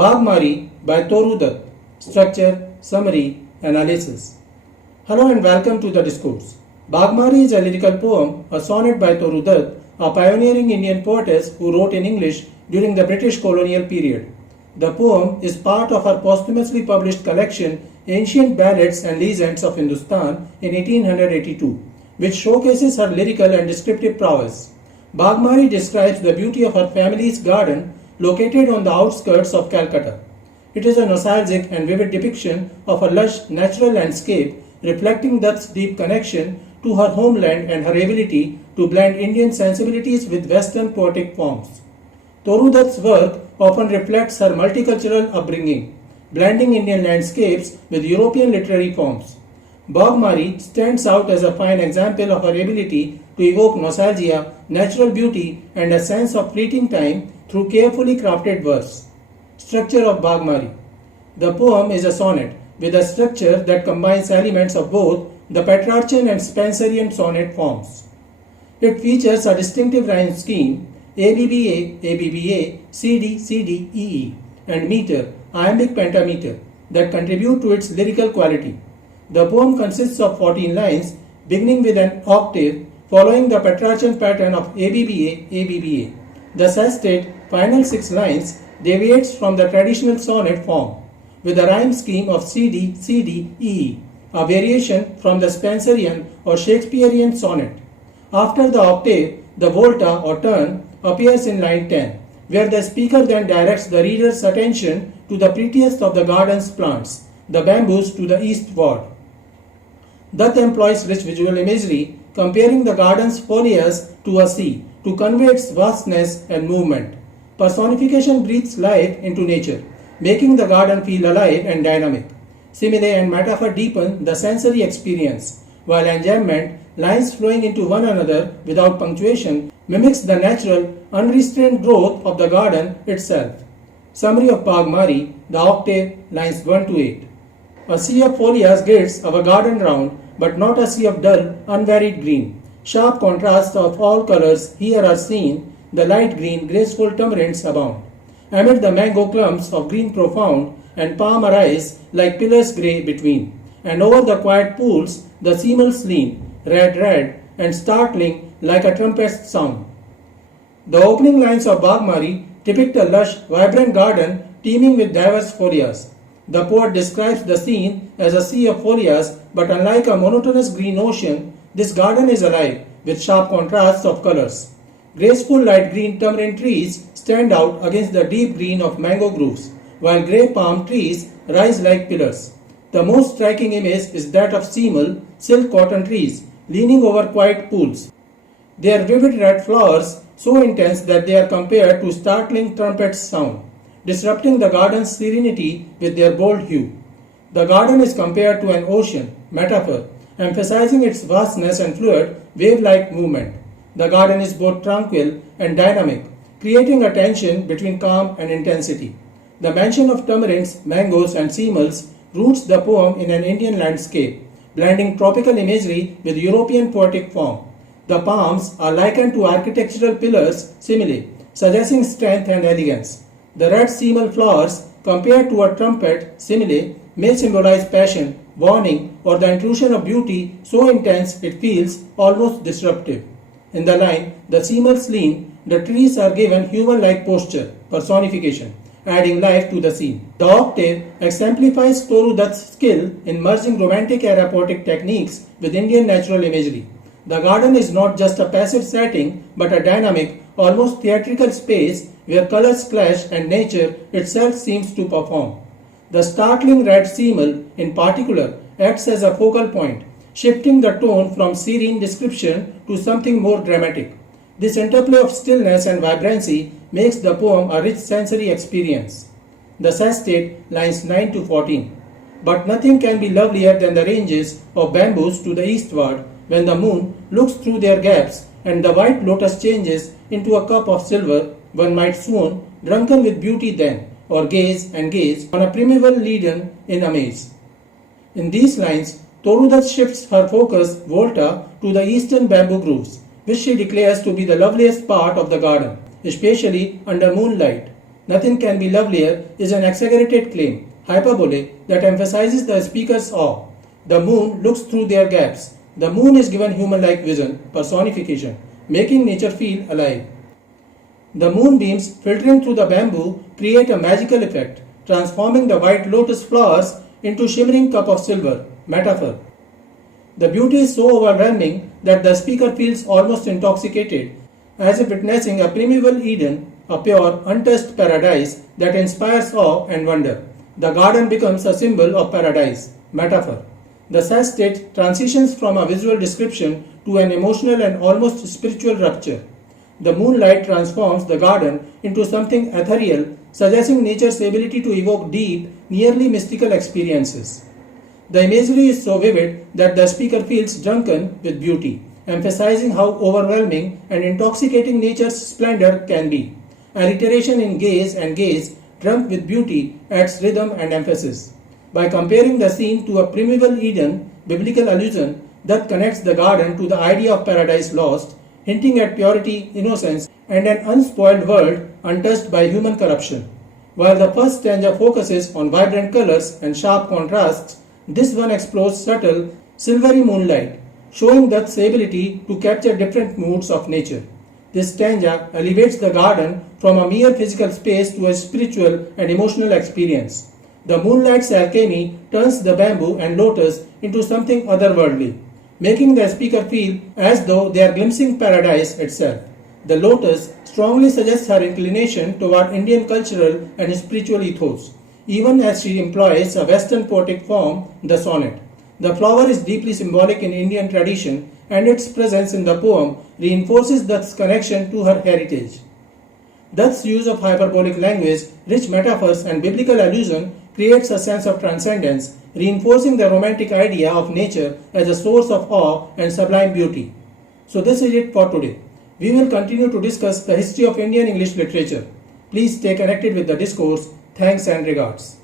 Baugmaree by Toru Dutt. Structure, summary, analysis. Hello and welcome to the discourse. Baugmaree is a lyrical poem, a sonnet by Toru Dutt, a pioneering Indian poetess who wrote in English during the British colonial period. The poem is part of her posthumously published collection Ancient Ballads and Legends of Hindustan in 1882, which showcases her lyrical and descriptive prowess. Baugmaree describes the beauty of her family's garden located on the outskirts of Calcutta. It is a nostalgic and vivid depiction of a lush natural landscape reflecting Dutt's deep connection to her homeland and her ability to blend Indian sensibilities with Western poetic forms. Toru Dutt's work often reflects her multicultural upbringing, blending Indian landscapes with European literary forms. Baugmaree stands out as a fine example of her ability to evoke nostalgia, natural beauty, and a sense of fleeting time through carefully crafted verse. Structure of Baugmaree. The poem is a sonnet with a structure that combines elements of both the Petrarchan and Spenserian sonnet forms. It features a distinctive rhyme scheme ABBA, ABBA, CD, CD, EE, and meter, iambic pentameter, that contribute to its lyrical quality. The poem consists of 14 lines, beginning with an octave, following the Petrarchan pattern of ABBA, ABBA. The sestet, final 6 lines, deviates from the traditional sonnet form, with a rhyme scheme of CD, CD, EE, a variation from the Spenserian or Shakespearean sonnet. After the octave, the volta or turn appears in line 10, where the speaker then directs the reader's attention to the prettiest of the garden's plants, the bamboos to the eastward. Dutt employs rich visual imagery, comparing the garden's foliage to a sea to convey its vastness and movement. Personification breathes life into nature, making the garden feel alive and dynamic. Simile and metaphor deepen the sensory experience, while enjambment, lines flowing into one another without punctuation, mimics the natural, unrestrained growth of the garden itself. Summary of Baugmaree, the octave, lines 1 to 8. A sea of foliage girdles our garden round, but not a sea of dull, unvaried green. Sharp contrasts of all colors here are seen, the light green, graceful tamarinds abound. Amid the mango clumps of green profound, and palm arise like pillars grey between. And over the quiet pools, the simals lean, red, and startling like a trumpet's sound. The opening lines of Baugmaree depict a lush, vibrant garden teeming with diverse foliage. The poet describes the scene as a sea of foliage, but unlike a monotonous green ocean, this garden is alive with sharp contrasts of colors. Graceful light green tamarind trees stand out against the deep green of mango groves, while grey palm trees rise like pillars. The most striking image is that of simul, silk cotton trees, leaning over quiet pools. Their vivid red flowers so intense that they are compared to startling trumpets' sound, disrupting the garden's serenity with their bold hue. The garden is compared to an ocean, metaphor, emphasizing its vastness and fluid, wave-like movement. The garden is both tranquil and dynamic, creating a tension between calm and intensity. The mention of tamarinds, mangoes, and simuls roots the poem in an Indian landscape, blending tropical imagery with European poetic form. The palms are likened to architectural pillars, simile, suggesting strength and elegance. The red simul flowers, compared to a trumpet, simile, may symbolize passion, warning, or the intrusion of beauty so intense it feels almost disruptive. In the line, the simuls lean, the trees are given human-like posture, personification, adding life to the scene. The octave exemplifies Toru Dutt's skill in merging romantic era poetic techniques with Indian natural imagery. The garden is not just a passive setting, but a dynamic, almost theatrical space where colors clash and nature itself seems to perform. The startling red simul, in particular, acts as a focal point, shifting the tone from serene description to something more dramatic. This interplay of stillness and vibrancy makes the poem a rich sensory experience. The sestet, lines 9 to 14. But nothing can be lovelier than the ranges of bamboos to the eastward when the moon looks through their gaps and the white lotus changes into a cup of silver. One might swoon, drunken with beauty then, or gaze and gaze on a primeval leaden in amaze. In these lines, Toru Dutt shifts her focus, volta, to the eastern bamboo groves, which she declares to be the loveliest part of the garden, especially under moonlight. "Nothing can be lovelier" is an exaggerated claim, hyperbole, that emphasizes the speaker's awe. The moon looks through their gaps. The moon is given human-like vision, personification, making nature feel alive. The moonbeams filtering through the bamboo create a magical effect, transforming the white lotus flowers into shimmering cup of silver, metaphor. The beauty is so overwhelming that the speaker feels almost intoxicated, as if witnessing a primeval Eden, a pure, untouched paradise that inspires awe and wonder. The garden becomes a symbol of paradise, metaphor. The sestet transitions from a visual description to an emotional and almost spiritual rupture. The moonlight transforms the garden into something ethereal, suggesting nature's ability to evoke deep, nearly mystical experiences. The imagery is so vivid that the speaker feels drunken with beauty, emphasizing how overwhelming and intoxicating nature's splendor can be. Alliteration in gaze and gaze, drunk with beauty, adds rhythm and emphasis. By comparing the scene to a primeval Eden, biblical allusion, that connects the garden to the idea of paradise lost, hinting at purity, innocence, and an unspoiled world untouched by human corruption. While the first stanza focuses on vibrant colors and sharp contrasts, this one explores subtle, silvery moonlight, showing Dutt's ability to capture different moods of nature. This stanza elevates the garden from a mere physical space to a spiritual and emotional experience. The moonlight's alchemy turns the bamboo and lotus into something otherworldly, making the speaker feel as though they are glimpsing paradise itself. The lotus strongly suggests her inclination toward Indian cultural and spiritual ethos, even as she employs a Western poetic form, the sonnet. The flower is deeply symbolic in Indian tradition, and its presence in the poem reinforces Dutt's connection to her heritage. Dutt's use of hyperbolic language, rich metaphors, and biblical allusion creates a sense of transcendence, reinforcing the romantic idea of nature as a source of awe and sublime beauty. So this is it for today. We will continue to discuss the history of Indian English literature. Please stay connected with the discourse. Thanks and regards.